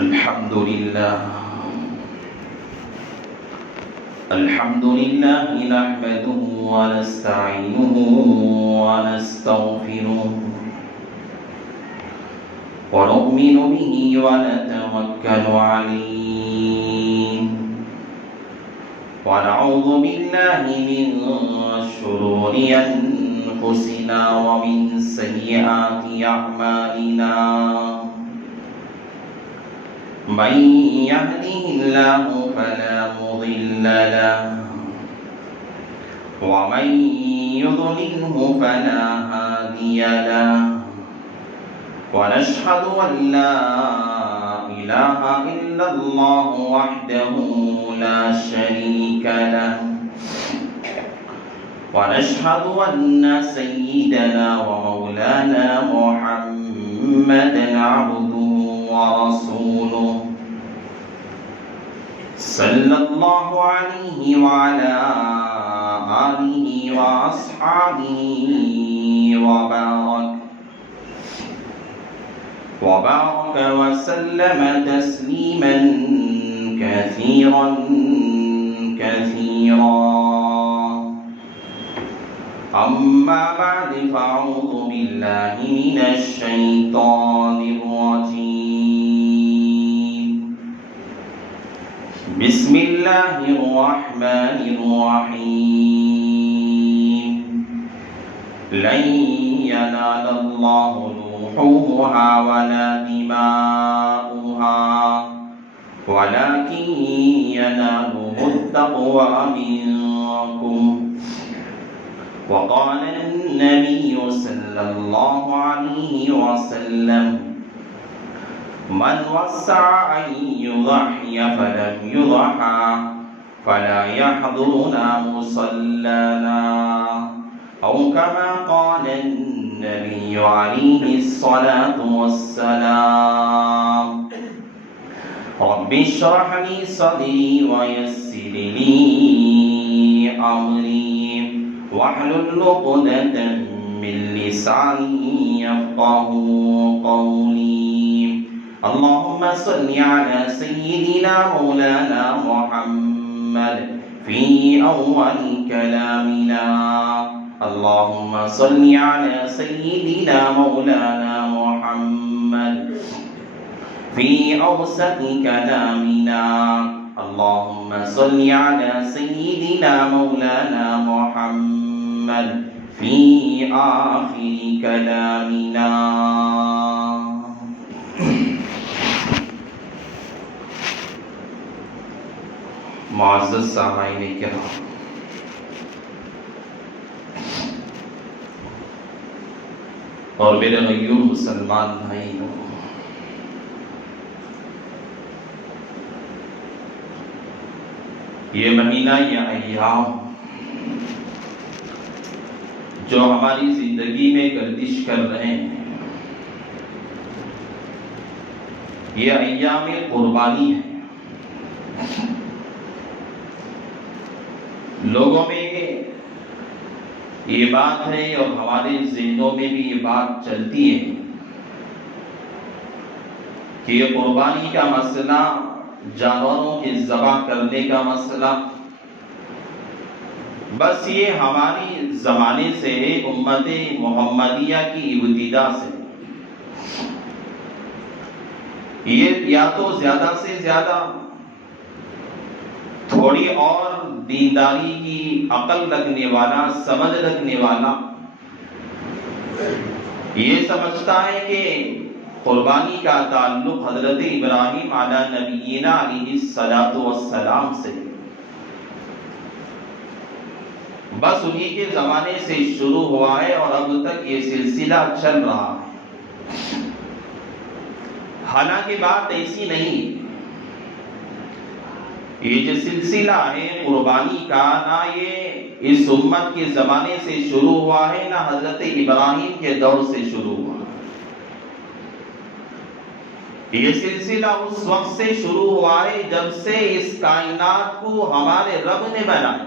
الحمد لله نحمده ونستعينه ونستغفره ونؤمن به ونتوكل عليه ونعوذ بالله من شرور أنفسنا ومن سيئات أعمالنا من يهده الله فلا مضل له ومن يضلله فلا هادي له ونشهد أن لا إله إلا الله وحده لا شريك له ونشهد أن سيدنا ومولانا محمدا عبده ورسوله صلى الله عليه وعلى آله وأصحابه وبارك وسلم تسليما كثيرا أما بعد فأعوذ بالله من الشيطان الرجيم بسم الله الرحمن الرحيم لن ينال الله لحومها ولا دماؤها ولكن يناله التقوى منكم وقال النبي صلى الله عليه وسلم من وسع أن يضحي فلم يضحى فلا يحضرنا مصلانا أو كما قال النبي عليه الصلاة والسلام رب اشرح لي صدري ويسر لي أمري واحلل عقدة من لساني يفقهوا قولي اللهم صل على سيدنا مولانا محمد في أول كلامنا اللهم صل على سيدنا مولانا محمد في أوسط كلامنا اللهم صل على سيدنا مولانا محمد في آخر كلامنا معزز سامعین کرام، اور میرے غیور مسلمان بھائیوں، یہ مہینہ یا ایام جو ہماری زندگی میں گردش کر رہے ہیں، یہ ایام قربانی ہے۔ لوگوں میں یہ بات ہے اور ہمارے ذہنوں میں بھی یہ بات چلتی ہے کہ یہ قربانی کا مسئلہ، جانوروں کے ذبح کرنے کا مسئلہ، بس یہ ہماری زمانے سے، امت محمدیہ کی ابتدا سے، یہ یا تو زیادہ سے زیادہ تھوڑی اور دینداری کی عقل رکھنے والا، سمجھ رکھنے والا یہ سمجھتا ہے کہ قربانی کا تعلق حضرت ابراہیم علیہ نبینا علیہ السلام سے، بس انہی کے زمانے سے شروع ہوا ہے اور اب تک یہ سلسلہ چل رہا ہے۔ حالانکہ بات ایسی نہیں، یہ جو سلسلہ ہے قربانی کا، نہ یہ اس امت کے زمانے سے شروع ہوا ہے، نہ حضرت ابراہیم کے دور سے شروع ہوا۔ یہ سلسلہ اس وقت سے شروع ہوا ہے جب سے اس کائنات کو ہمارے رب نے بنایا۔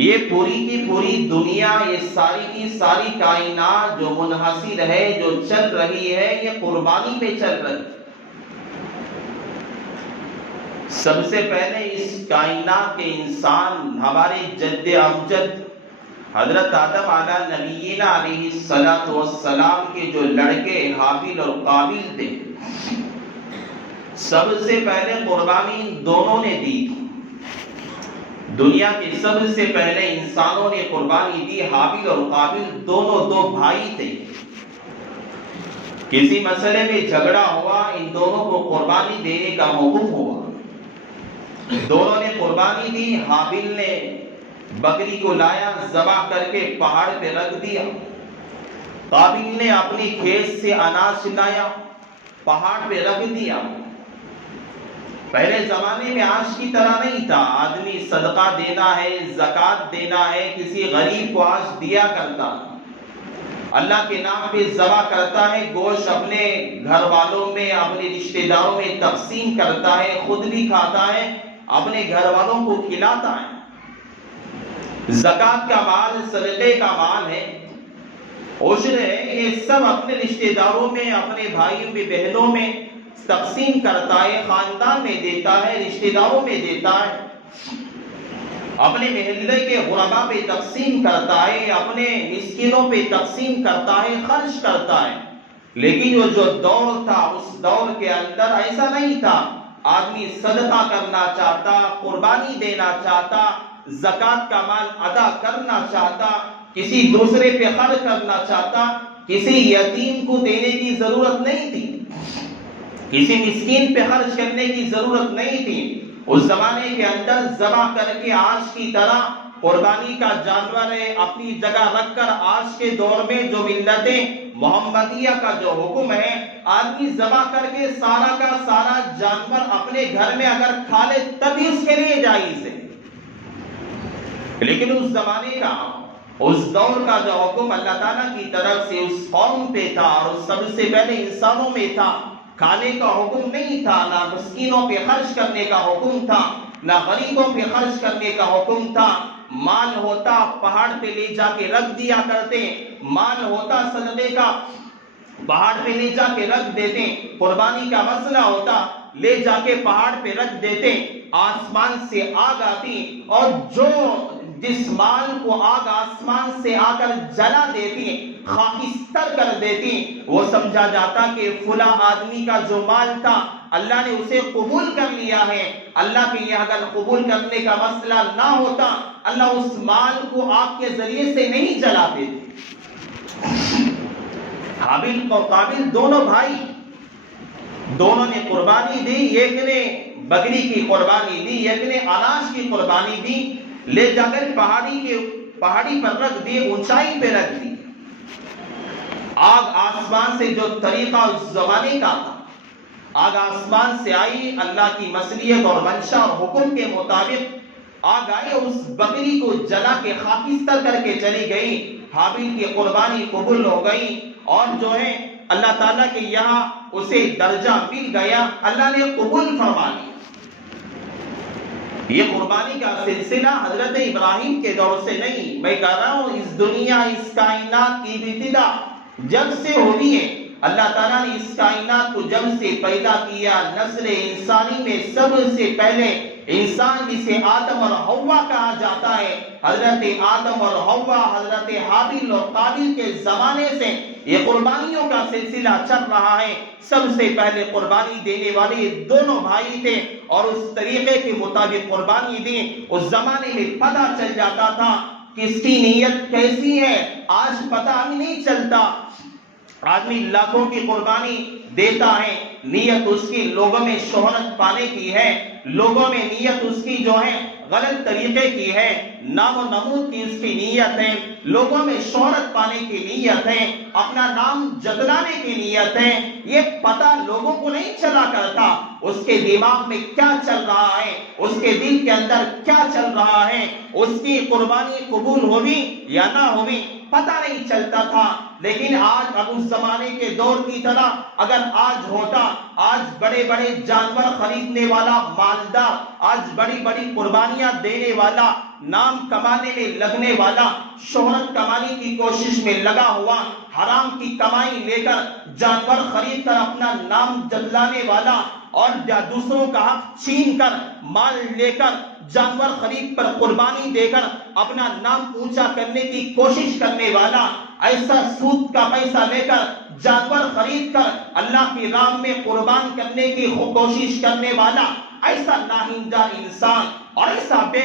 یہ پوری کی پوری دنیا، یہ ساری کی ساری کائنات جو منحصر ہے، جو چل رہی ہے، یہ قربانی پہ چل رہی ہے۔ سب سے پہلے اس کائنات کے انسان، ہمارے جد امجد حضرت آدم علیہ نبینا علیہ السلام کے جو لڑکے حابیل اور قابیل تھے، سب سے پہلے قربانی دونوں نے دی تھی۔ دنیا کے سب سے پہلے انسانوں نے قربانی دی، حابیل اور قابیل دونوں دو بھائی تھے۔ کسی مسئلے میں جھگڑا ہوا، ان دونوں کو قربانی دینے کا حکم ہوا، دونوں نے قربانی دی۔ حابیل نے بکری کو لایا، ذبح کر کے پہاڑ پہ رکھ دیا۔ قابیل نے اپنی کھیت سے اناج لایا، پہاڑ پہ رکھ دیا۔ پہلے زمانے میں آج کی طرح نہیں تھا، آدمی صدقہ دینا ہے، زکوٰۃ دینا ہے، کسی غریب کو آج دیا کرتا، اللہ کے نام پہ ذبح کرتا ہے، گوشت اپنے گھر والوں میں، اپنے رشتہ داروں میں تقسیم کرتا ہے، خود بھی کھاتا ہے، اپنے گھر والوں کو کھلاتا ہے۔ زکوٰۃ کا مال صدقے کا مال ہے، عشر ہے، یہ سب اپنے رشتہ داروں میں، اپنے بھائیوں میں، بہنوں میں تقسیم کرتا ہے، خاندان میں دیتا ہے، رشتہ داروں میں دیتا ہے، اپنے محلے کے غرباء پہ تقسیم کرتا ہے، اپنے مسکینوں پہ تقسیم کرتا ہے، خرچ کرتا ہے۔ لیکن وہ جو دور تھا، اس دور کے اندر ایسا نہیں تھا۔ آدمی صدقہ کرنا چاہتا، قربانی دینا چاہتا، زکوٰۃ کا مال ادا کرنا چاہتا، کسی دوسرے پہ خرچ کرنا چاہتا، کسی یتیم کو دینے کی ضرورت نہیں تھی، کسی مسکین پہ خرچ کرنے کی ضرورت نہیں تھی۔ اس زمانے کے اندر ذبح کر کے آج کی طرح قربانی کا جانور ہے اپنی جگہ رکھ کر، آج کے دور میں جو ملت محمدیہ کا جو حکم ہے، آدمی ذبح کر کے سارا کا سارا جانور اپنے گھر میں اگر کھا لے تبھی اس کے لیے جائز ہے۔ لیکن اس زمانے کا، اس دور کا جو حکم اللہ تعالیٰ کی طرف سے اس قوم پہ تھا، اور سب سے پہلے انسانوں میں تھا، کھانے کا حکم نہیں تھا، نہ مسکینوں پہ خرچ کرنے کا حکم تھا، نہ غریبوں پہ خرچ کرنے کا حکم تھا۔ مال ہوتا پہاڑ پہ لے جا کے رکھ دیا کرتے، مال ہوتا صدقے کا پہاڑ پہ لے جا کے رکھ دیتے، قربانی کا مسئلہ ہوتا لے جا کے پہاڑ پہ رکھ دیتے، آسمان سے آگ آتی، اور جو جس مال کو آگ آسمان سے آ کر جلا دیتی، خاکستر کر دیتی، وہ سمجھا جاتا کہ فلاں آدمی کا جو مال تھا اللہ نے اسے قبول کر لیا ہے۔ اللہ کے یہاں اگر قبول کرنے کا مسئلہ نہ ہوتا، اللہ اس مال کو آگ کے ذریعے سے نہیں جلاتے تھے۔ حابیل اور قابیل دونوں بھائی، دونوں نے قربانی دی، ایک نے بکری کی قربانی دی، ایک نے اناج کی قربانی دی، لے جا کر پہاڑی پر رکھ دی، اونچائی پہ رکھ دی۔ آگ آسمان سے جو طریقہ اس زمانے کا تھا، آگ آسمان سے آئی، اللہ کی مصلحت اور منشا اور حکم کے مطابق آگ آئی، اس بکری کو جلا کے خاکستر کر کے چلی گئی۔ حابیل کی قربانی قبول ہو گئی، اور جو ہے اللہ تعالیٰ کے یہاں اسے درجہ مل گیا، اللہ نے قبول فرما لیا۔ یہ قربانی کا سلسلہ حضرت ابراہیم کے دور سے نہیں، میں کہہ رہا ہوں اس دنیا، اس کائنات کی ابتدا جب سے ہوئی ہے، اللہ تعالیٰ نے اس کائنات کو جب سے پیدا کیا، نسل انسانی میں سب سے پہلے انسان جسے آدم اور حوا کہا جاتا ہے، حضرت آدم اور حوا، حضرت حابیل اور قابیل کے زمانے سے یہ قربانیوں کا سلسلہ چل رہا ہے۔ سب سے پہلے قربانی دینے والے دونوں بھائی تھے، اور اس طریقے کے مطابق قربانی دی۔ اس زمانے میں پتہ چل جاتا تھا کس کی نیت کیسی ہے، آج پتہ ہی نہیں چلتا۔ آدمی لاکھوں کی قربانی دیتا ہے، نیت اس کی لوگوں میں شہرت پانے کی ہے، لوگوں میں نیت اس کی جو ہے غلط طریقے کی ہے، نام و نمود کی اس کی نیت ہے، لوگوں میں شہرت پانے کی نیت ہے، اپنا نام جتلانے کی نیت ہے۔ یہ پتہ لوگوں کو نہیں چلا کرتا اس کے دماغ میں کیا چل رہا ہے، اس کے دل کے اندر کیا چل رہا ہے، اس کی قربانی قبول ہوگی یا نہ ہوگی۔ پتہ نہیں چلتا تھا. لیکن آج اب اس زمانے کے دور کی طرح اگر آج ہوتا, آج بڑے بڑے جانور خریدنے والا مالدار, آج بڑی بڑی قربانیاں دینے والا, نام کمانے میں لگنے والا, شہرت کمانے کی کوشش میں لگا ہوا, حرام کی کمائی لے کر جانور خرید کر اپنا نام جلانے والا, اور دوسروں کا حق چھین کر مال لے کر جانور خرید پر قربانی دے کر اپنا نام اونچا کرنے کی کوشش کرنے والا, ایسا سود کا پیسہ لے کر جانور خرید کر اللہ کی راہ میں قربان کرنے کی کوشش کرنے والا, ایسا ناہنجا انسان اور ایسا بے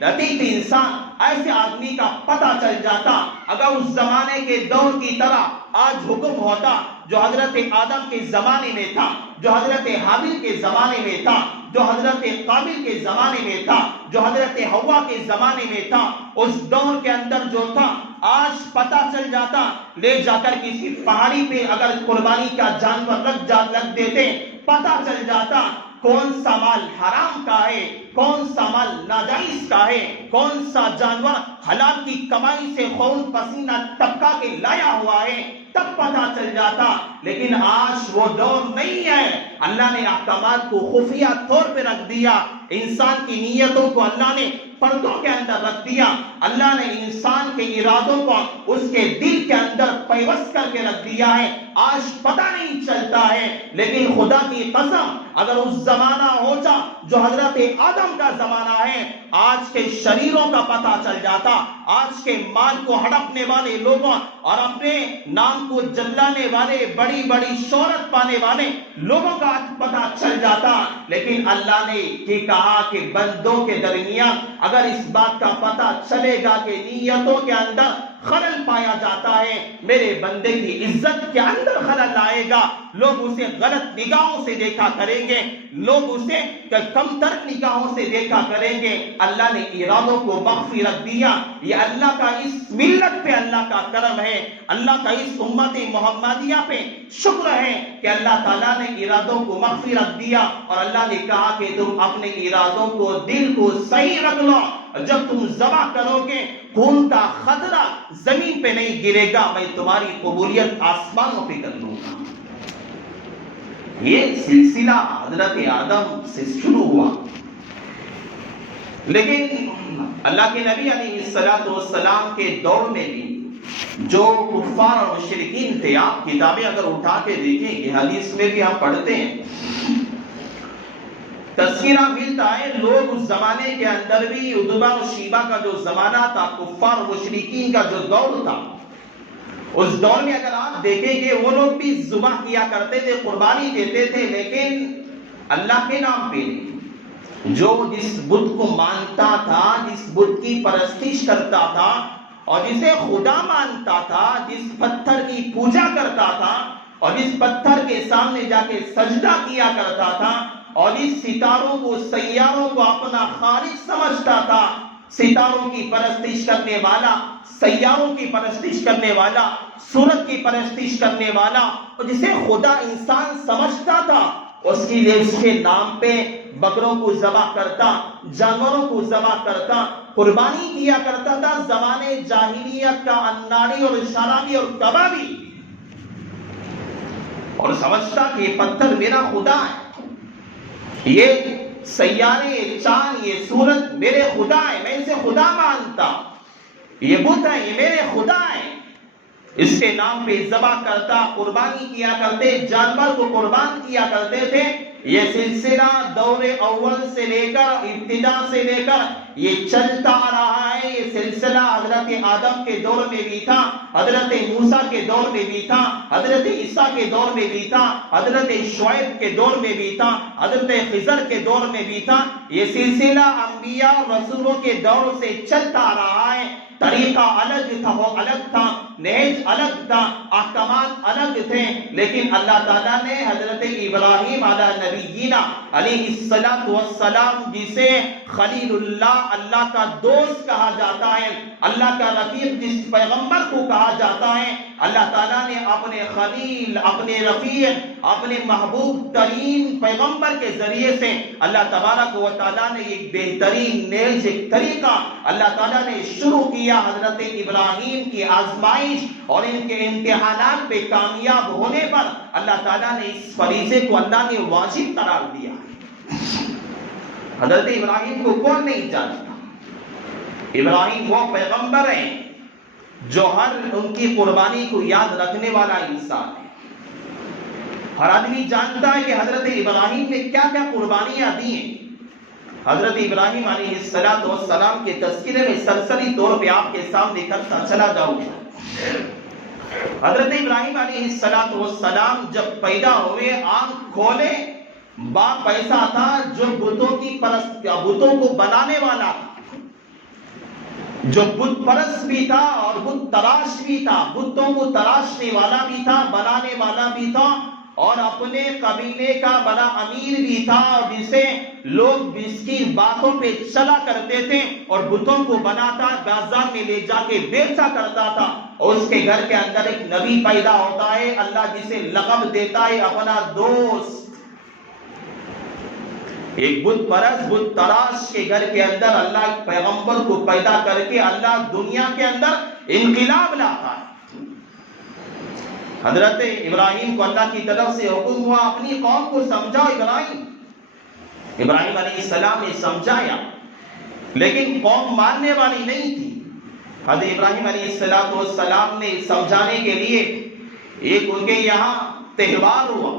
لطیف انسان, ایسے آدمی کا پتہ چل جاتا اگر اس زمانے کے دور کی طرح آج حکم ہوتا جو حضرت آدم کے زمانے میں تھا, جو حضرت حابیل کے زمانے میں تھا, جو حضرت قابل کے زمانے میں تھا, جو حضرت حوا کے زمانے میں تھا, اس دور کے اندر جو تھا آج پتہ چل جاتا, لے جا کر کسی پہاڑی پہ اگر قربانی کا جانور لگ دیتے, پتہ چل جاتا کون سا مال حرام کا ہے, کون سا مال ناجائز کا ہے, کون سا جانور حلال کی کمائی سے خون پسینہ ٹپکا کے لایا ہوا ہے, تب پتہ چل جاتا. لیکن آج وہ دور نہیں ہے. اللہ نے احکامات کو خفیہ طور پہ رکھ دیا, انسان کی نیتوں کو اللہ نے پردوں کے اندر رکھ دیا, اللہ نے انسان کے ارادوں کو اس کے دل کے اندر پیوست کر کے رکھ دیا ہے. آج پتہ نہیں چلتا ہے. لیکن خدا کی قسم اگر اس زمانہ ہوتا جو حضرت آدم کا زمانہ ہے, آج کے شریروں کا پتہ چل جاتا, آج کے مال کو ہڑپنے والے لوگوں اور اپنے نام کو جلانے والے, بڑی بڑی شہرت پانے والے لوگوں کا پتہ چل جاتا. لیکن اللہ نے یہ کہا کہ بندوں کے درمیان اگر اس بات کا پتہ چلے گا کہ نیتوں کے اندر خلل پایا جاتا ہے, میرے بندے کی عزت کے اندر خلل آئے گا, لوگ اسے غلط نگاہوں سے دیکھا کریں گے, لوگ اسے کم تر نگاہوں سے دیکھا کریں گے. اللہ نے ارادوں کو مخفی رکھ دیا. یہ اللہ کا اس ملت پہ اللہ کا کرم ہے, اللہ کا اس امت محمدیہ پہ شکر ہے کہ اللہ تعالیٰ نے ارادوں کو مخفی رکھ دیا, اور اللہ نے کہا کہ تم اپنے ارادوں کو, دل کو صحیح رکھ لو. جب تم ذبح کرو گے خون کا خطرہ زمین پہ نہیں گرے گا, میں تمہاری قبولیت آسمانوں پہ کر لوں گا. یہ سلسلہ حضرت آدم سے شروع ہوا. لیکن اللہ کے نبی علیہ السلام کے دور میں بھی جو کفار اور مشرکین تھے, آپ کتابیں اگر اٹھا کے دیکھیں کہ حدیث میں بھی ہم پڑھتے ہیں, تذکرہ ملتا ہے لوگ اس زمانے کے اندر بھی, عتبہ و شیبہ کا جو زمانہ تھا, کفار و مشرکین کا جو دور تھا, اس دور میں اگر آپ دیکھیں گے وہ لوگ بھی ذبح کیا کرتے تھے, قربانی دیتے تھے, لیکن اللہ کے نام پہ نہیں. جو جس بت کو مانتا تھا, جس بت کی پرستش کرتا تھا اور جسے خدا مانتا تھا, جس پتھر کی پوجا کرتا تھا اور جس پتھر کے سامنے جا کے سجدہ کیا کرتا تھا اور اس ستاروں کو, سیاروں کو اپنا خالق سمجھتا تھا, ستاروں کی پرستش کرنے والا, سیاروں کی پرستش کرنے والا, سورج کی پرستش کرنے والا, اور جسے خدا انسان سمجھتا تھا, اس کے لیے اس کے نام پہ بکروں کو ذبح کرتا, جانوروں کو ذبح کرتا, قربانی کیا کرتا تھا. زمانے جاہلیت کا اناری اور شرابی اور کبابی, اور سمجھتا کہ یہ پتھر میرا خدا ہے, یہ سیارے, یہ چاند, یہ سورج میرے خدا ہے, میں اسے خدا مانتا, یہ بت ہے, یہ میرے خدا ہے. اس کے نام پہ ذبح کرتا, قربانی کیا کرتے, جانور کو قربان کیا کرتے تھے. یہ سلسلہ دور اول سے لے کر, ابتدا سے لے کر یہ چلتا آ رہا ہے. یہ سلسلہ حضرت آدم کے دور میں بھی تھا, حضرت موسیٰ کے دور میں بھی تھا, حضرت عیسیٰ کے دور میں بھی تھا, حضرت شعیب کے دور میں بھی تھا, حضرت خضر کے دور میں بھی تھا. یہ سلسلہ انبیاء اور رسولوں کے دور سے چلتا آ رہا ہے. طریقہ الگ تھا, وہ الگ تھا, نہج الگ تھا, احکامات الگ تھے. لیکن اللہ تعالیٰ نے حضرت ابراہیم علیہ النبیین علیہ الصلوۃ والسلام جسے خلیل اللہ، اللہ کا دوست کہا جاتا ہے، اللہ کا رفیق جس پیغمبر کو کہا جاتا ہے، اللہ تعالیٰ نے اپنے خلیل، اپنے رفیق، اپنے محبوب ترین پیغمبر کے ذریعے سے اللہ تبارک و تعالیٰ نے ایک بہترین نیز ایک طریقہ اللہ تعالیٰ نے شروع کیا حضرت ابراہیم کی آزمائش اور ان کے امتحانات پہ کامیاب ہونے پر اللہ تعالیٰ نے اس فریضے کو اللہ نے واجب قرار دیا۔ حضرت ابراہیم کو کون نہیں جانتا؟ ابراہیم وہ پیغمبر ہیں جو ہر ان کی قربانی کو یاد رکھنے والا انسان ہے۔ ہر آدمی جانتا ہے کہ حضرت ابراہیم نے کیا کیا قربانیاں دی ہیں۔ حضرت ابراہیم علیہ السلام کے تذکرے میں سرسری طور پہ آپ کے سامنے کرتا چلا جاؤں گا۔ حضرت ابراہیم علیہ السلام جب پیدا ہوئے، آنکھ کھولے، باپ ایسا تھا جو بتوں کو بنانے والا تھا، جو بت پرست بھی تھا اور بت تراش بھی تھا، بتوں کو تراشنے والا بھی تھا، بنانے والا بھی تھا، اور اپنے قبیلے کا بڑا امیر بھی تھا، اور جسے لوگ اس کی باتوں پہ چلا کرتے تھے اور بتوں کو بناتا، بازار میں لے جا کے بیچا کرتا تھا۔ اور اس کے گھر کے اندر ایک نبی پیدا ہوتا ہے، اللہ جسے لقب دیتا ہے اپنا دوست۔ ایک بت پرست، بت تراش کے گھر کے اندر اللہ ایک پیغمبر کو پیدا کر کے اللہ دنیا کے اندر انقلاب لاتا ہے۔ حضرت ابراہیم کو اللہ کی طرف سے حکم ہوا اپنی قوم کو سمجھاؤ۔ ابراہیم علیہ السلام نے سمجھایا، لیکن قوم ماننے والی نہیں تھی۔ حضرت ابراہیم علیہ السلام نے سمجھانے کے لیے ایک ان کے یہاں تہوار ہوا،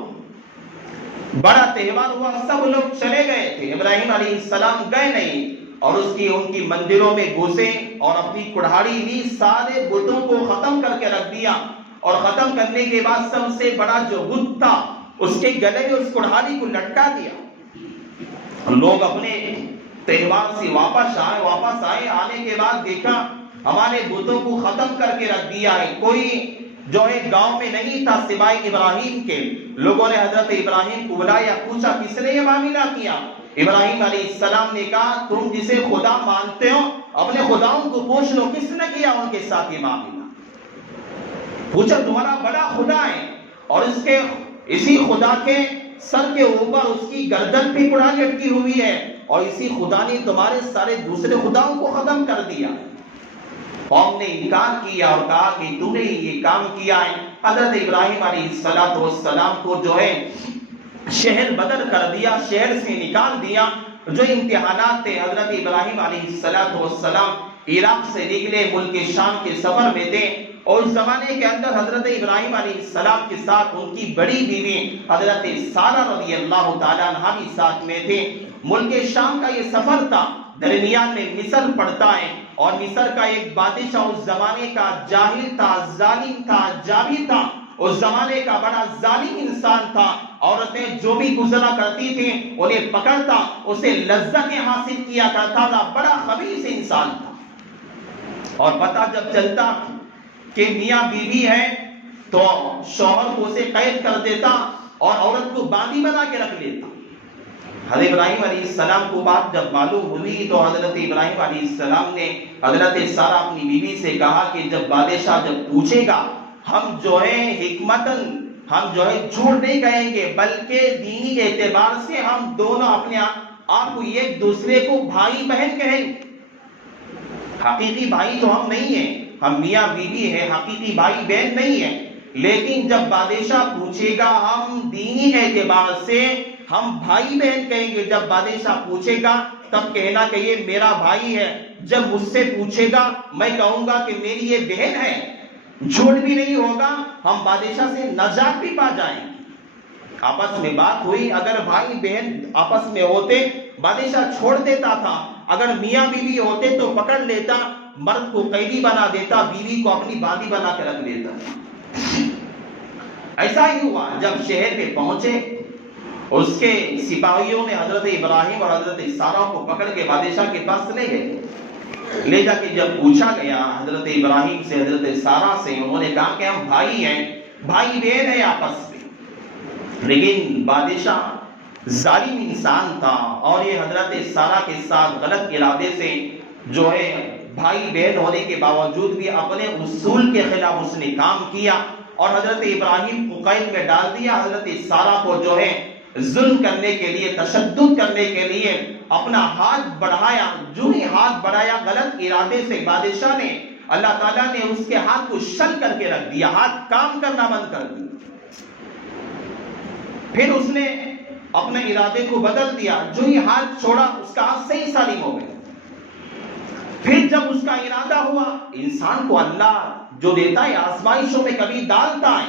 بڑا تہوار ہوا، سب لوگ چلے گئے تھے، ابراہیم علیہ السلام گئے نہیں، اور ان کی مندروں میں گھسے اور اپنی کڑھاڑی لی، سارے بتوں کو ختم کر کے رکھ دیا، اور ختم کرنے کے بعد سب سے بڑا جو بت تھا اس کے گلے میں اس کڑھاڑی کو لٹکا دیا۔ لوگ اپنے تہوار سے واپس آئے، آنے کے بعد دیکھا ہمارے بتوں کو ختم کر کے رکھ دیا ہے، کوئی جو ہے گاؤں میں نہیں تھا سوائے ابراہیم کے۔ لوگوں نے حضرت ابراہیم کو بلایا، پوچھا کس نے یہ معاملہ کیا؟ ابراہیم علیہ السلام نے کہا تم جسے خدا مانتے ہو اپنے خداؤں کو پوچھ لو کس نے کیا ان کے ساتھ یہ معاملہ۔ پوچھا تمہارا بڑا خدا ہے، اور اسی خدا کے سر کے اوپر اس کی گردن پہ کڑھاڑی لٹکی ہوئی ہے، اور اسی خدا نے تمہارے سارے دوسرے خداؤں کو ختم کر دیا۔ قوم نے انکار کیا اور کہا کہ تو نے یہ کام کیا ہے۔ حضرت ابراہیم علیہ السلام کو جو ہے شہر بدر کر دیا، شہر سے نکال دیا۔ جو امتحانات تھے، حضرت ابراہیم علیہ السلام عراق سے نکلے، ملک شام کے سفر میں تھے، اور اس زمانے کے اندر حضرت ابراہیم علیہ السلام کے ساتھ ان کی بڑی بیوی حضرت سارہ رضی اللہ تعالیٰ عنہا بھی ساتھ میں تھے۔ ملک شام کا یہ سفر تھا، درمیان میں مصر پڑتا ہے، اور مصر کا ایک بادشاہ اس زمانے کا جاہل تھا، ظالم تھا، جابر تھا، اس زمانے کا بڑا ظالم انسان تھا۔ عورتیں جو بھی گزرا کرتی تھیں انہیں پکڑتا، اسے لذتیں حاصل کیا کرتا تھا، بڑا خبیث انسان تھا۔ اور پتہ جب چلتا کہ میاں بیوی ہے تو شوہر کو اسے قید کر دیتا اور عورت کو باندی بنا کے رکھ لیتا۔ حضرت ابراہیم علیہ السلام کو بات جب معلوم ہوئی تو حضرت ابراہیم علیہ السلام نے حضرت سارہ اپنی بیوی سے کہا کہ جب بادشاہ جب پوچھے گا ہم جو ہے حکمتاً ہم جو ہے جھوٹ نہیں کہیں گے، بلکہ دینی اعتبار سے ہم دونوں اپنے آپ کو ایک دوسرے کو بھائی بہن کہیں گے۔ حقیقی بھائی تو ہم نہیں ہیں، ہم میاں بیوی ہیں، حقیقی بھائی بہن نہیں ہیں، لیکن جب بادشاہ پوچھے گا ہم دینی اعتبار سے ہم بھائی بہن کہیں گے۔ جب بادشاہ پوچھے گا تب کہنا کہ یہ میرا بھائی ہے، جب مجھ سے پوچھے گا میں کہوں گا کہ میری یہ بہن ہے، جھوٹ بھی نہیں ہوگا، ہم بادشاہ سے نجات بھی پا جائیں گے۔ آپس میں بات ہوئی، اگر بھائی بہن آپس میں ہوتے بادشاہ چھوڑ دیتا تھا، اگر میاں بیوی ہوتے تو پکڑ لیتا، مرد کو قیدی بنا دیتا، بیوی کو اپنی باندی بنا کے رکھ دیتا۔ ایسا ہی ہوا، جب شہر میں پہنچے اس کے سپاہیوں نے حضرت ابراہیم اور حضرت سارہ کو پکڑ کے بادشاہ کے پاس لے گئے۔ لے جا کے جب پوچھا گیا حضرت ابراہیم سے، حضرت سارہ سے، انہوں نے کہا کہ ہم بھائی ہیں، بھائی بہن ہیں آپس میں، لیکن بادشاہ ظالم انسان تھا، اور یہ حضرت سارہ کے ساتھ غلط ارادے سے جو ہے بھائی بہن ہونے کے باوجود بھی اپنے اصول کے خلاف اس نے کام کیا اور حضرت ابراہیم کو قید میں ڈال دیا۔ حضرت سارہ کو جو ہے ظلم کرنے کے لیے، تشدد کرنے کے لیے اپنا ہاتھ بڑھایا۔ جو ہی ہاتھ بڑھایا غلط ارادے سے بادشاہ نے، اللہ تعالیٰ نے اس کے ہاتھ کو شل کر کے رکھ دیا، ہاتھ کام کرنا بند کر دیا۔ پھر اس نے اپنے ارادے کو بدل دیا، جو ہی ہاتھ چھوڑا اس کا ہاتھ صحیح سالم ہو گیا۔ پھر جب اس کا ارادہ ہوا، انسان کو اللہ جو دیتا ہے آزمائشوں میں کبھی ڈالتا ہے،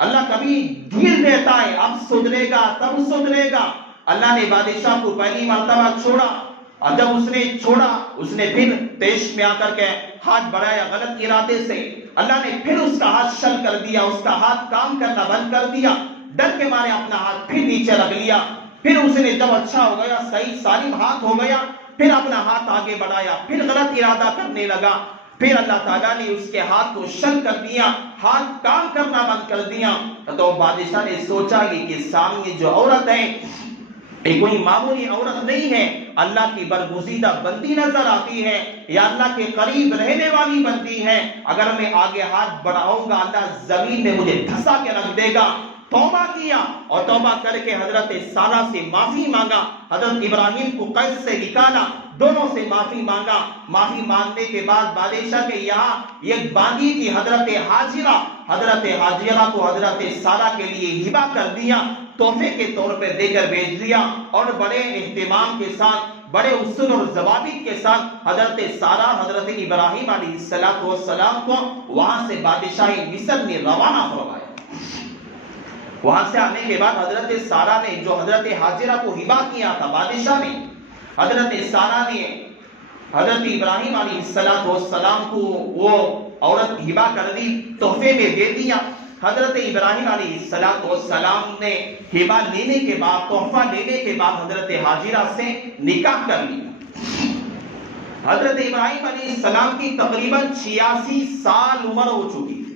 اللہ کبھی ڈھیل دیتا ہے، اب سدھرے گا تب سدھرے گا۔ اللہ نے بادشاہ کو پہلی مرتبہ چھوڑا، اور جب اس نے چھوڑا اس نے پھر پیش میں آ کر کے ہاتھ بڑھایا غلط ارادے سے، اللہ نے پھر اس کا ہاتھ شل کر دیا، اس کا ہاتھ کام کرنا بند کر دیا۔ ڈر کے مارے اپنا ہاتھ پھر نیچے رکھ لیا۔ پھر اس نے جب اچھا ہو گیا، صحیح سالم ہاتھ ہو گیا، پھر اپنا ہاتھ آگے بڑھایا، پھر غلط ارادہ کرنے لگا۔ پھر اللہ تعالیٰ نے اس کے ہاتھ کو شل کر دیا، ہاتھ کام کرنا بند کر دیا۔ تو بادشاہ نے سوچا کہ سامنے جو عورت ہے یہ کوئی معمولی عورت نہیں ہے، اللہ کی برگزیدہ بندی نظر آتی ہے، یا اللہ کے قریب رہنے والی بندی ہے۔ اگر میں آگے ہاتھ بڑھاؤں گا اللہ زمین میں مجھے دھسا کے رکھ دے گا۔ توبہ کیا اور توبہ کر کے حضرت سارہ سے معافی مانگا، حضرت ابراہیم کو قید سے نکالا، دونوں سے معافی مانگا۔ معافی مانگنے کے بعد بادشاہ کے یہاں ایک باندی تھی حضرت حاجرہ، حضرت حاجرہ کو حضرت سارہ کے لیے ہبہ کر دیا، تحفے کے طور پر دے کر بھیج دیا، اور بڑے اہتمام کے ساتھ، بڑے اصول اور ضوابط کے ساتھ حضرت سارہ حضرت ابراہیم علیہ السلام کو وہاں سے بادشاہ مصر نے روانہ فرمایا۔ وہاں سے آنے کے بعد حضرت سارہ نے جو حضرت حاجرہ کو ہبہ کیا تھا، بادشاہ نے، حضرت سارہ نے حضرت ابراہیم علیہ السلام کو وہ عورت ہبہ کر دی، تحفے میں دے دیا۔ حضرت ابراہیم علیہ السلام نے ہبہ لینے کے بعد، تحفہ لینے کے بعد حضرت حاجرہ سے نکاح کر لیا۔ حضرت ابراہیم علیہ السلام کی تقریباً 86 سال عمر ہو چکی تھی۔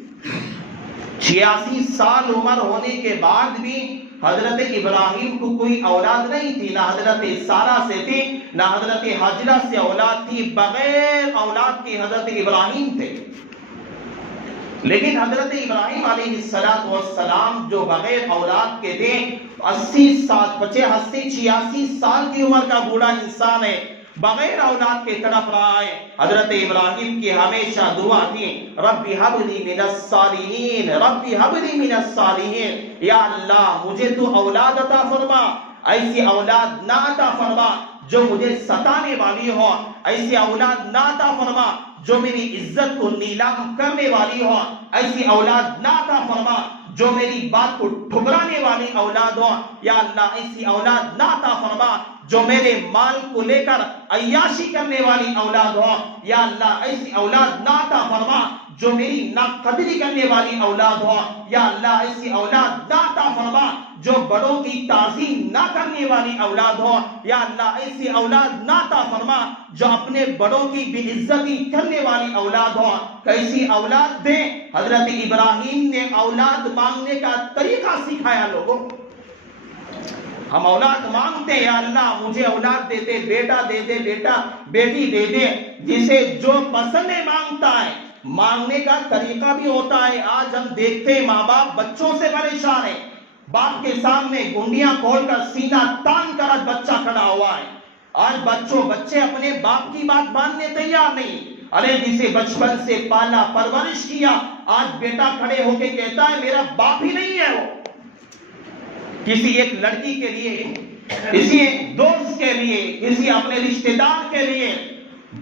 86 سال عمر ہونے کے بعد بھی حضرت ابراہیم کو کوئی اولاد نہیں تھی، نہ حضرت سارہ سے تھی، نہ حضرت حاجرہ سے اولاد تھی، بغیر اولاد کے حضرت ابراہیم تھے۔ لیکن حضرت ابراہیم علیہ السلام جو بغیر اولاد کے تھے، 86 86 سال کی عمر کا بوڑھا انسان ہے، بغیر اولاد کے تڑپ رہا ہے۔ حضرت ابراہیم کی ہمیشہ دعا تھی، رب ہب لی من الصالحین، رب ہب لی من الصالحین، یا اللہ مجھے تو اولاد عطا فرما، ایسی اولاد نہ عطا فرما جو مجھے ستانے والی ہو، ایسی اولاد نہ عطا فرما جو میری عزت کو نیلام کرنے والی ہو، ایسی اولاد نہ عطا فرما جو میری بات کو ٹھکرانے والی اولاد ہو، یا اللہ ایسی اولاد نہ عطا فرما جو میرے مال کو لے کر عیاشی کرنے والی اولاد ہو، یا اللہ ایسی اولاد نہ عطا فرما جو میری ناقدری کرنے والی اولاد ہو، یا اللہ ایسی اولاد نہ عطا فرما جو بڑوں کی تعظیم نہ کرنے والی اولاد ہو، یا اللہ ایسی اولاد نہ عطا فرما جو اپنے بڑوں کی بے عزتی کرنے والی اولاد ہو۔ کیسی اولاد دے؟ حضرت ابراہیم نے اولاد مانگنے کا طریقہ سکھایا لوگوں۔ ہم اولاد مانگتے ہیں، یا اللہ مجھے اولاد دے دے، بیٹا دے دے، بیٹا بیٹی دے دے، جسے جو پسند ہے مانگتا ہے۔ مانگنے کا طریقہ بھی ہوتا ہے۔ آج ہم دیکھتے ہیں ماں باپ بچوں سے پریشان ہیں، باپ کے سامنے گنڈیاں کھول کر سینہ تان کر بچہ کھڑا ہوا ہے۔ آج بچے اپنے باپ کی بات ماننے تیار نہیں۔ ارے جسے بچپن سے پالا پرورش کیا، آج بیٹا کھڑے ہو کے کہتا ہے میرا باپ ہی نہیں ہے وہ۔ کسی ایک لڑکی کے لیے، کسی ایک دوست کے لیے، کسی اپنے رشتہ دار کے لیے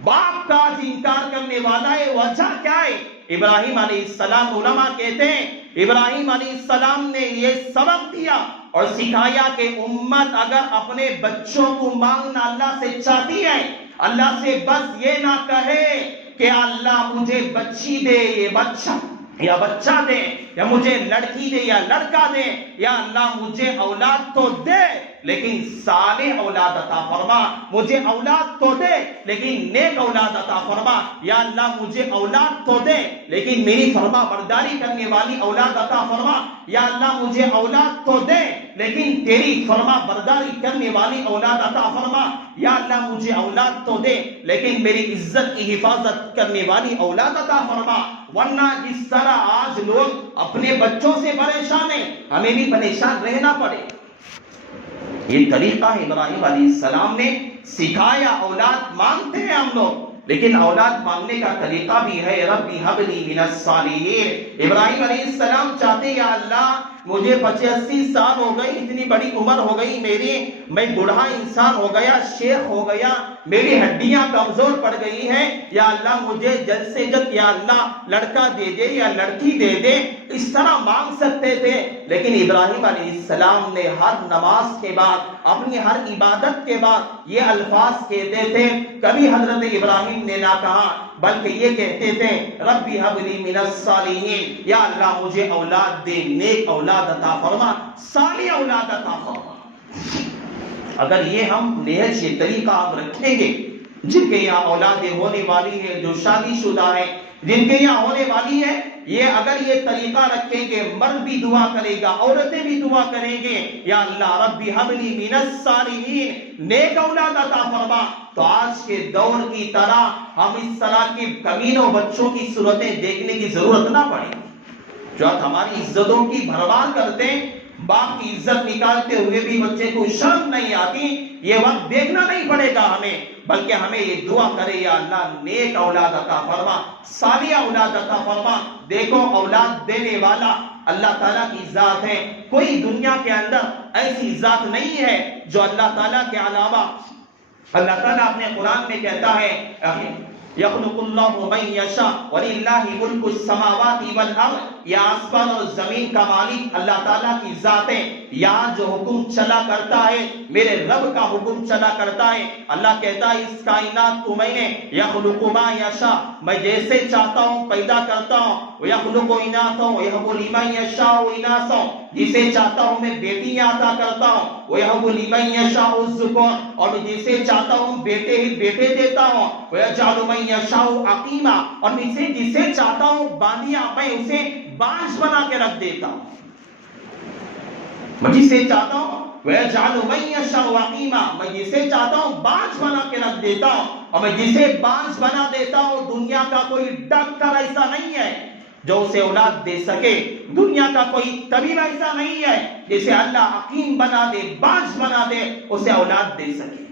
باپ کا انکار کرنے والا ہے، وجہ کیا ہے؟ ابراہیم علیہ السلام، علماء کہتے ہیں ابراہیم علیہ السلام نے یہ سبق دیا اور سکھایا کہ امت اگر اپنے بچوں کو مانگنا اللہ سے چاہتی ہے، اللہ سے بس یہ نہ کہے کہ اللہ مجھے بچی دے، یہ بچہ یا بچہ دے، یا مجھے لڑکی دے یا لڑکا دے، یا اللہ مجھے اولاد تو دے لیکن صالح اولاد عطا فرما، مجھے اولاد تو دے لیکن نیک اولاد عطا فرما، یا اللہ مجھے اولاد تو دے لیکن میری فرما برداری کرنے والی اولاد عطا فرما، یا اللہ مجھے اولاد تو دے لیکن تیری فرما برداری کرنے والی اولاد عطا فرما. یا اللہ مجھے اولاد تو دے لیکن میری عزت کی حفاظت کرنے والی اولاد عطا فرما. ورنہ جس طرح آج لوگ اپنے بچوں سے پریشان ہیں ہمیں بھی پریشان رہنا پڑے. یہ طریقہ ابراہیم علیہ السلام نے سکھایا. اولاد مانگتے ہیں ہم لوگ لیکن اولاد مانگنے کا طریقہ بھی ہے. ربی حب لی من الصالحین. ابراہیم علیہ السلام چاہتے یا اللہ مجھے 85 سال ہو گئی, اتنی بڑی عمر ہو گئی میری, میں بوڑھا انسان ہو گیا, شیخ ہو گیا, میری ہڈیاں کمزور پڑ گئی ہیں, یا اللہ مجھے جلد سے جلد یا اللہ لڑکا دے دے یا لڑکی دے دے. اس طرح مانگ سکتے تھے لیکن ابراہیم علیہ السلام نے ہر نماز کے بعد, اپنی ہر عبادت کے بعد یہ الفاظ کہتے تھے. کبھی حضرت ابراہیم نے نہ کہا بلکہ یہ کہتے تھے ربی حب لی من الصالحین, یا اللہ مجھے اولاد دے, نیک اولاد عطا فرما, صالح اولاد عطا فرما. اگر یہ ہم نہج یہ طریقہ ہم رکھیں گے, جن کے یہاں اولادیں ہونے والی ہیں, جو شادی شدہ ہیں, جن کے یہاں ہونے والی ہے, یہ اگر یہ طریقہ رکھیں گے, مرد بھی دعا کرے گا, عورتیں بھی دعا کریں گے, یا اللہ ربی حب لی من الصالحین, نیک اولاد عطا فرما. تو آج کے دور کی طرح ہم اس طرح کی کمینوں بچوں کی صورتیں دیکھنے کی ضرورت نہ پڑے جو ہماری عزتوں کی بھرمار کرتے ہیں. باپ کی عزت نکالتے ہوئے بھی بچے کو شرم نہیں آتی. یہ وقت دیکھنا نہیں پڑے گا ہمیں, بلکہ ہمیں یہ دعا کرے یا اللہ نیک اولاد عطا فرما, صالح اولاد عطا فرما. دیکھو اولاد دینے والا اللہ تعالیٰ کی ذات ہے. کوئی دنیا کے اندر ایسی ذات نہیں ہے جو اللہ تعالیٰ کے علاوہ. اللہ تعالیٰ اپنے قرآن میں کہتا ہے یخلق اللہ من یشاء وللہ ملک السماوات والارض. یہ آسمان اور زمین کا مالک اللہ تعالیٰ کی ذات ہے. یہاں جو حکم چلا کرتا ہے میرے رب کا حکم چلا کرتا ہے. اللہ کہتا ہے اس کائنات کو میں نے یخلق ما یشاء, میں جیسے چاہتا ہوں پیدا کرتا ہوں. یخلق اناثا ویہب لمن یشاء اناثا, جسے چاہتا ہوں میں بیٹیاں عطا کرتا ہوں. ویہب لمن یشاء الذکور, اور جسے چاہتا ہوں بیٹے ہی بیٹے دیتا ہوں. ویجعل من یشاء عقیما, اور جسے چاہتا ہوں باندیا میں اسے بانج بنا کے رکھ دیتا ہوں. میں جسے چاہتا ہوں ویجعل من یشاء عقیما, میں جسے چاہتا ہوں بانج بنا کے رکھ دیتا ہوں. اور میں جسے بانج بنا دیتا ہوں دنیا کا کوئی ڈاکٹر ایسا نہیں ہے جو اسے اولاد دے سکے. دنیا کا کوئی طبیب ایسا نہیں ہے جسے اللہ حکیم بنا دے, بانج بنا دے, اسے اولاد دے سکے.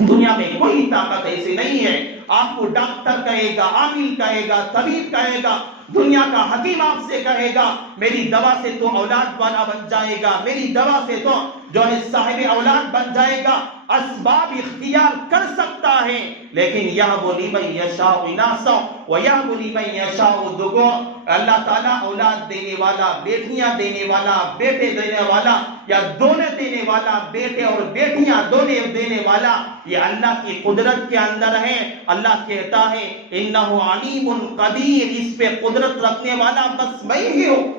دنیا میں کوئی طاقت ایسی نہیں ہے. آپ کو ڈاکٹر کہے گا, عامل کہے گا, طبیب کہے گا, دنیا کا حکیم آپ سے کہے گا میری دوا سے تو اولاد والا بن جائے گا, میری دوا سے تو جو ہے صاحب اولاد بن جائے گا. اسباب اختیار کر سکتا ہے لیکن یہب لمن یشاء اناثا ویہب لمن یشاء الذکور. اللہ تعالیٰ اولاد دینے والا, بیٹیاں دینے والا, بیٹے دینے والا, یا دونوں دینے والا, بیٹے اور بیٹیاں دونوں دینے والا, یہ اللہ کی قدرت کے اندر ہے. اللہ کہتا ہے انہ علیم قدیر, اس پہ قدرت رکھنے والا بس میں ہی ہوں.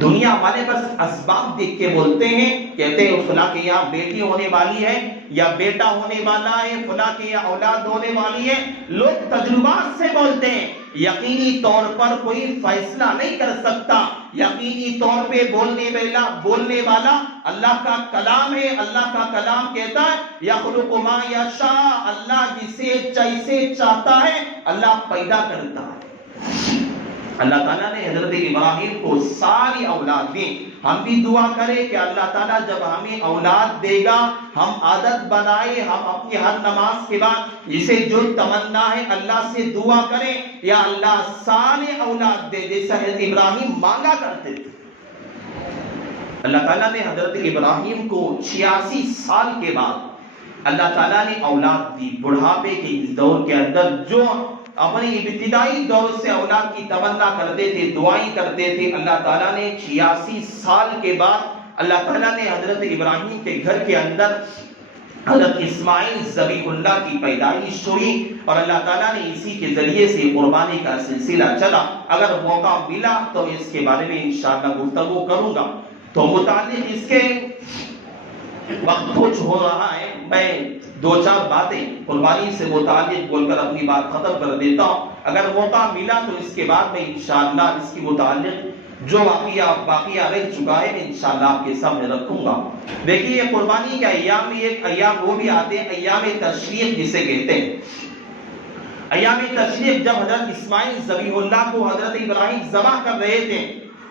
دنیا والے بس اسباب دیکھ کے بولتے ہیں, کہتے ہیں فلاں کے یہاں بیٹی ہونے والی ہے یا بیٹا ہونے والا ہے, فلاں کے یہاں اولاد ہونے والی ہے. لوگ تجربات سے بولتے ہیں, یقینی طور پر کوئی فیصلہ نہیں کر سکتا. یقینی طور پہ بولنے والا اللہ کا کلام ہے. اللہ کا کلام کہتا ہے یخلق ما یشاء, اللہ جسے جیسے چاہتا ہے اللہ پیدا کرتا ہے. اللہ تعالیٰ نے حضرت ابراہیم کو ساری اولاد دی. ہم بھی دعا کریں کہ اللہ تعالیٰ جب ہمیں اولاد دے گا ہم عادت بنائے, ہم اپنی ہر نماز کے بعد جسے جو تمنا ہے اللہ سے دعا کریں یا اللہ سارے اولاد دے جیسا حضرت ابراہیم مانگا کرتے تھے. اللہ تعالیٰ نے حضرت ابراہیم کو 86 سال کے بعد اللہ تعالیٰ نے اولاد دی. بڑھاپے کے دور کے اندر جو اپنی ابتدائی دور سے اولاد کی تمنا کرتے تھے, دعائیں کرتے تھے, اللہ تعالیٰ نے 86 سال کے بعد اللہ تعالیٰ نے حضرت ابراہیم کے گھر کے اندر حضرت اسماعیل ذبیح اللہ کی پیدائش ہوئی اور اللہ تعالیٰ نے اسی کے ذریعے سے قربانی کا سلسلہ چلا. اگر موقع ملا تو اس کے بارے میں انشاءاللہ گفتگو کروں گا. تو متعلق اس کے وقت کچھ ہو رہا ہے, میں 2-4 باتیں قربانی سے متعلق بول کر اپنی بات ختم کر دیتا ہوں. اگر موقع ملا تو اس کے بعد میں انشاءاللہ اس کی متعلق جو واقعہ رہ چکا ہے میں انشاءاللہ آپ کے سامنے رکھوں گا۔ دیکھیے یہ قربانی کے ایام میں ایک ایام وہ بھی آتے ہیں، ایام تشریق جسے کہتے ہیں۔ ایام تشریق جب حضرت اسماعیل ذبیح اللہ کو حضرت ابراہیم ذبح کر رہے تھے،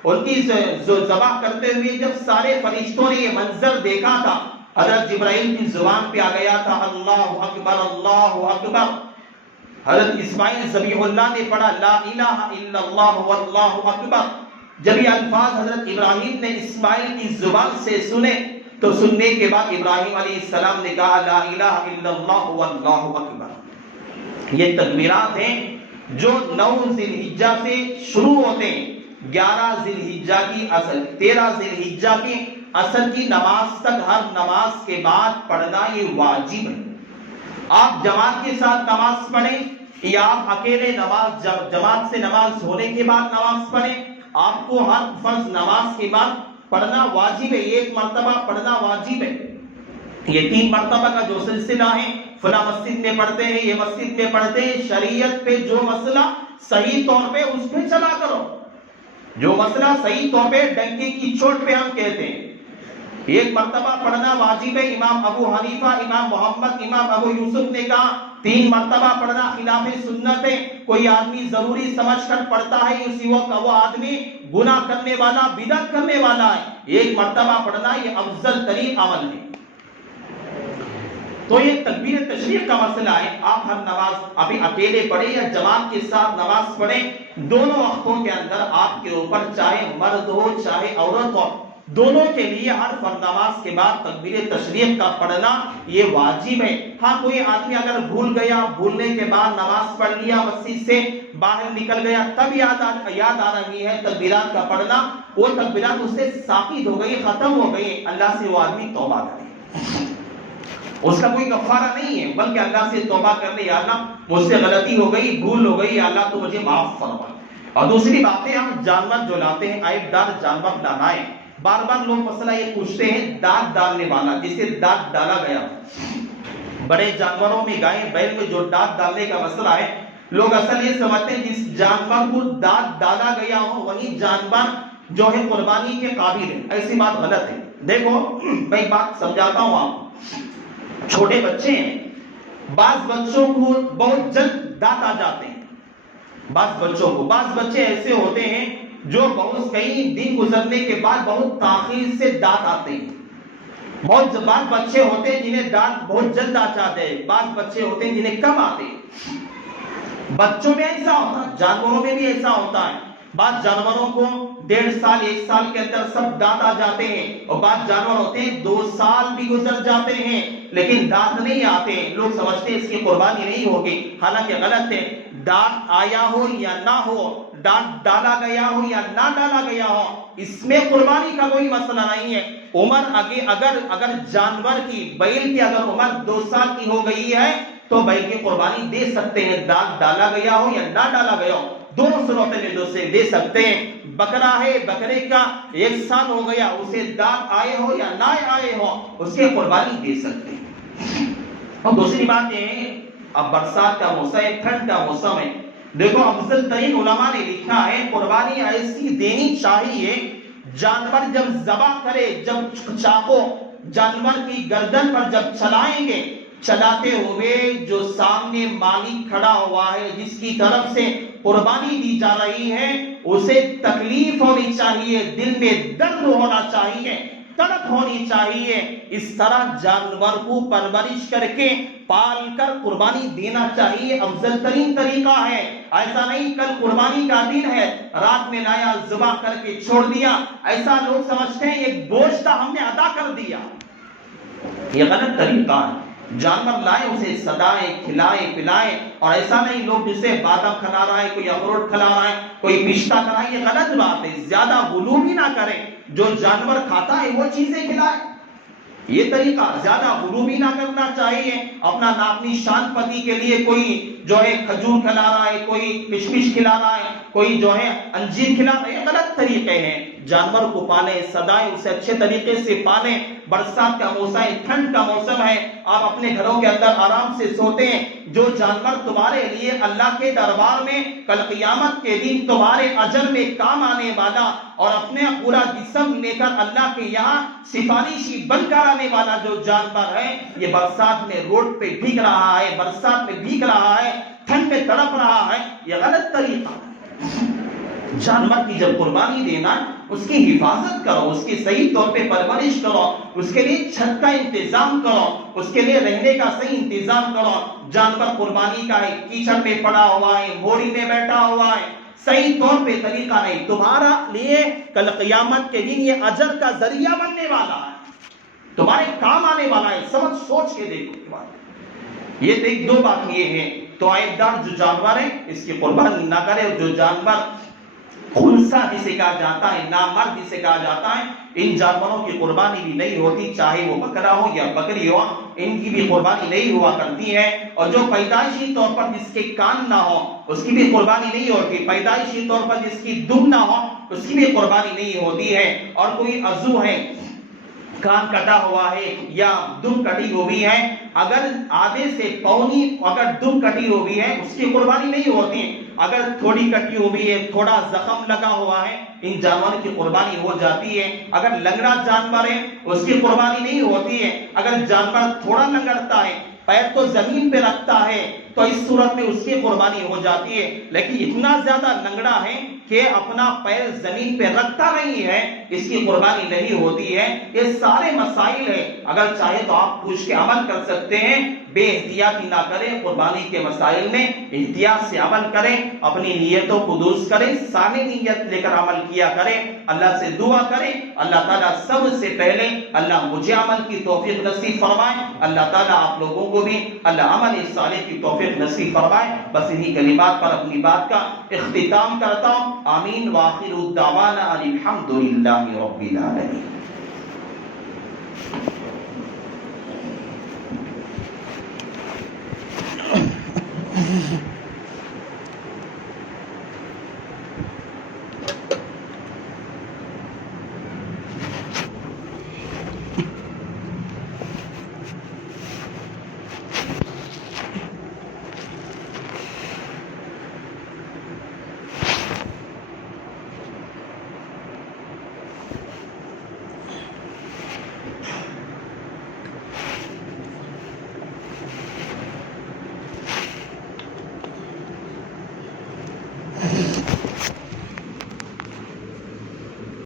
ان کی ذبح کرتے ہوئے جب سارے فرشتوں نے یہ منظر دیکھا تھا، حضرت جبرائیل کی زبان پہ آ گیا تھا اللہ اکبر اللہ اکبر۔ حضرت اسماعیل ذبیح اللہ نے پڑھا لا الہ الا اللہ واللہ اکبر۔ جب یہ الفاظ حضرت ابراہیم نے اسماعیل کی زبان سے سنے تو سننے کے بعد ابراہیم علیہ السلام نے کہا لا الہ الا اللہ واللہ اکبر۔ یہ تکبیرات ہیں جو 9 ذی الحجہ سے شروع ہوتے ہیں، 11 ذی الحجہ کی اصل، 13 ذی الحجہ کی اصل کی نماز تک ہر نماز کے بعد پڑھنا یہ واجب ہے۔ آپ جماعت کے ساتھ نماز پڑھیں یا آپ اکیلے جماعت سے نماز ہونے کے بعد نماز پڑھیں، آپ کو ہر فرض نماز کے بعد پڑھنا واجب ہے، ایک مرتبہ پڑھنا واجب ہے۔ یہ 3 مرتبہ کا جو سلسلہ ہے، فلاں مسجد میں پڑھتے ہیں، یہ مسجد میں پڑھتے ہیں، شریعت پہ جو مسئلہ صحیح طور پہ اس پہ چلا کرو، جو مسئلہ صحیح طور پہ ڈنکے کی چوٹ پہ ہم کہتے ہیں، ایک مرتبہ پڑھنا واجب ہے۔ امام ابو حنیفہ، امام محمد، امام ابو یوسف نے کہا 3 مرتبہ پڑھنا خلاف سنت ہے۔ کوئی آدمی ضروری سمجھ کر پڑھتا ہے، اسی وقت وہ آدمی گناہ کرنے والا، بدعت کرنے والا ہے۔ 1 مرتبہ پڑھنا یہ افضل ترین عمل ہے۔ تو یہ تکبیر تشریق کا مسئلہ ہے، آپ ہر نماز ابھی اکیلے پڑھیں یا جماعت کے ساتھ نماز پڑھیں، دونوں وقتوں کے اندر آپ کے اوپر چاہے مرد ہو چاہے عورت ہو، دونوں کے لیے ہر فرض نماز کے بعد تکبیر تشریق کا پڑھنا یہ واجب ہے۔ ہاں کوئی آدمی اگر بھول گیا، بھولنے کے بعد نماز پڑھ لیا، مسجد سے باہر نکل گیا، تب یاد آ رہی ہے تکبیرات کا پڑھنا، وہ تکبیرات اس سے ساقط ہو گئی، ختم ہو گئی، اللہ سے وہ آدمی توبہ کرے، اس کا کوئی کفارہ نہیں ہے، بلکہ اللہ سے توبہ کرنے، یا اللہ مجھ سے غلطی ہو گئی، بھول ہو گئی، یا اللہ تو مجھے معاف فرما۔ اور دوسری بات ہے، ہم جانور جو لاتے ہیں، عیب دار جانور لانا ہے، بار بار لوگ مسئلہ یہ پوچھتے ہیں دانت ڈالنے والا، جسے دانت ڈالا گیا، بڑے جانوروں میں گائے بیل میں جو دانت ڈالنے کا مسئلہ ہے، لوگ اصل یہ سمجھتے ہیں جس جانور کو دانت ڈالا گیا ہو وہی جانور جو ہے قربانی کے قابل ہے، ایسی بات غلط ہے۔ دیکھو میں بات سمجھاتا ہوں آپ کو، چھوٹے بچے ہیں، بعض بچوں کو بہت جلد دانت آ جاتے ہیں، بعض بچے ایسے ہوتے ہیں جو بہت کئی دن گزرنے کے بعد بہت تاخیر سے دانت آتے ہیں، بعض بچے ہوتے ہیں جنہیں دانت بہت جلد آ جاتے ہیں، بعض بچے ہوتے ہیں جنہیں کم آتے ہیں۔ بچوں میں ایسا ہوتا ہے، جانوروں میں بھی ایسا ہوتا ہے، بعض جانوروں کو 1.5 سال 1 سال کے اندر سب دانت آ جاتے ہیں، اور بعض جانور ہوتے ہیں 2 سال بھی گزر جاتے ہیں لیکن دانت نہیں آتے ہیں، لوگ سمجھتے ہیں اس کی قربانی نہیں ہوگی، حالانکہ غلط ہے۔ دانت آیا ہو یا نہ ہو، دانت ڈالا گیا ہو یا نہ ڈالا گیا ہو، اس میں قربانی کا کوئی مسئلہ نہیں ہے۔ عمر اگر جانور کی، بیل کی اگر عمر 2 سال کی ہو گئی ہے تو بیل کی قربانی دے سکتے ہیں، دانت ڈالا گیا ہو یا نہ ڈالا گیا ہو، دونوں صورتیں میں دوسرے دے سکتے ہیں۔ بکرا ہے، بکرے کا 1 سال ہو گیا، اسے دانت آئے ہو یا نہ آئے ہو، اس کی قربانی دے سکتے ہیں۔ اور دوسری بات یہ ہے، اب برسات کا موسم ہے، ٹھنڈ کا موسم ہے، دیکھو افضل ترین علماء نے لکھا ہے قربانی ایسی دینی چاہیے، جانور جب ذبح کرے، جب چاقو جانور کی گردن پر جب چلائیں گے، چلاتے ہوئے جو سامنے مالک کھڑا ہوا ہے جس کی طرف سے قربانی دی جا رہی ہے، اسے تکلیف ہونی چاہیے، دل میں درد ہونا چاہیے، تڑپ ہونی چاہیے، اس طرح جانور کو پرورش کر کے پال کر قربانی دینا چاہیے، افضل ترین طریقہ ہے۔ ایسا نہیں کل قربانی کا دن ہے، رات میں لایا ذبح کر کے چھوڑ دیا، ایسا لوگ سمجھتے ہیں ایک بوجھ تھا ہم نے ادا کر دیا، یہ غلط طریقہ ہے۔ جانور لائے، اسے سدائے، کھلائے پلائے، اور ایسا نہیں لوگ جسے بادام کھلا رہا ہے، کوئی اخروٹ کھلا رہا ہے، کوئی پستہ کھلا ہے، یہ غلط بات ہے، زیادہ غلو بھی نہ کریں، جو جانور کھاتا ہے وہ چیزیں کھلائے، یہ طریقہ زیادہ غلو بھی نہ کرنا چاہیے۔ اپنا اپنی شان پتی کے لیے کوئی جو ہے کھجور کھلا رہا ہے، کوئی کشمش کھلا رہا ہے، کوئی جو ہے انجیر کھلا رہے ہیں، غلط طریقے ہیں. جانور کو پالیں، سدائیں، اسے اچھے طریقے سے پالیں. برسات کا موسم ہے، ٹھنڈ کا موسم ہے، آپ اپنے گھروں کے اندر آرام سے سوتے ہیں. جو جانور تمہارے لیے اللہ کے دربار میں کل قیامت کے دن تمہارے اجر میں کام آنے والا اور اپنے پورا جسم لے کر اللہ کے یہاں سفارشی بن کر آنے والا جو جانور ہے، یہ برسات میں روڈ پہ بھیگ رہا ہے، برسات میں بھیگ رہا ہے، ٹھنڈ میں تڑپ رہا ہے، یہ غلط طریقہ ہے. جانور کی جب قربانی دینا، اس کی حفاظت کرو، اس کی صحیح طور پہ پرورش کرو، اس کے لیے چھت کا انتظام کرو، اس کے لیے رہنے کا صحیح انتظام کرو. جانور قربانی کا ہے، کیچڑ میں پڑا ہوا ہے، موڑی میں بیٹھا ہوا ہے، صحیح طور پہ طریقہ نہیں. تمہارا لیے کل قیامت کے دن یہ اجر کا ذریعہ بننے والا ہے، تمہارے کام آنے والا ہے. سمجھ سوچ کے دیکھو. یہ دیکھ دو بات یہ ہے، تو عیبدار جو جانور ہے اس کی قربانی نہ کرے. اور جو جانور خنثی جسے کہا جاتا ہے، نامرد جسے کہا جاتا ہے، ان جانوروں کی قربانی بھی نہیں ہوتی، چاہے وہ بکرا ہو یا بکری ہو، ان کی بھی قربانی نہیں ہوا کرتی ہے. اور جو پیدائشی طور پر جس کے کان نہ ہو اس کی بھی قربانی نہیں ہوتی، پیدائشی طور پر جس کی دم نہ ہو اس کی بھی قربانی نہیں ہوتی ہے. اور کوئی عضو ہے، کان کٹا ہوا ہے یا دم کٹی ہوئی ہے، اگر آدھے سے پونی اگر دم کٹی ہوئی ہے اس کی قربانی نہیں ہوتی. اگر تھوڑی کٹی ہوئی ہے، تھوڑا زخم لگا ہوا ہے، ان جانوروں کی قربانی ہو جاتی ہے. اگر لنگڑا جانور ہے اس کی قربانی نہیں ہوتی ہے. اگر جانور تھوڑا لنگڑتا ہے، پیر تو زمین پہ رکھتا ہے، تو اس صورت میں اس کی قربانی ہو جاتی ہے. لیکن اتنا زیادہ لنگڑا ہے کہ اپنا پیر زمین پہ رکھتا نہیں ہے، اس کی قربانی نہیں ہوتی ہے. یہ سارے مسائل ہیں، اگر چاہے تو آپ پوچھ کے عمل کر سکتے ہیں. بے احتیاطی نہ کریں، قربانی کے مسائل میں احتیاط سے عمل کریں، اپنی نیتوں کو درست کریں، صالح نیت لے کر عمل کیا کریں. اللہ سے دعا کریں، اللہ تعالیٰ سب سے پہلے اللہ مجھے عمل کی توفیق نصیب فرمائے، اللہ تعالیٰ آپ لوگوں کو بھی اللہ عمل صالح کی توفیق نصیب فرمائے. بس انہی کلمات پر اپنی بات کا اختتام کرتا ہوں. آمین. وآخر الدعوانا الحمد للہ رب العالمین.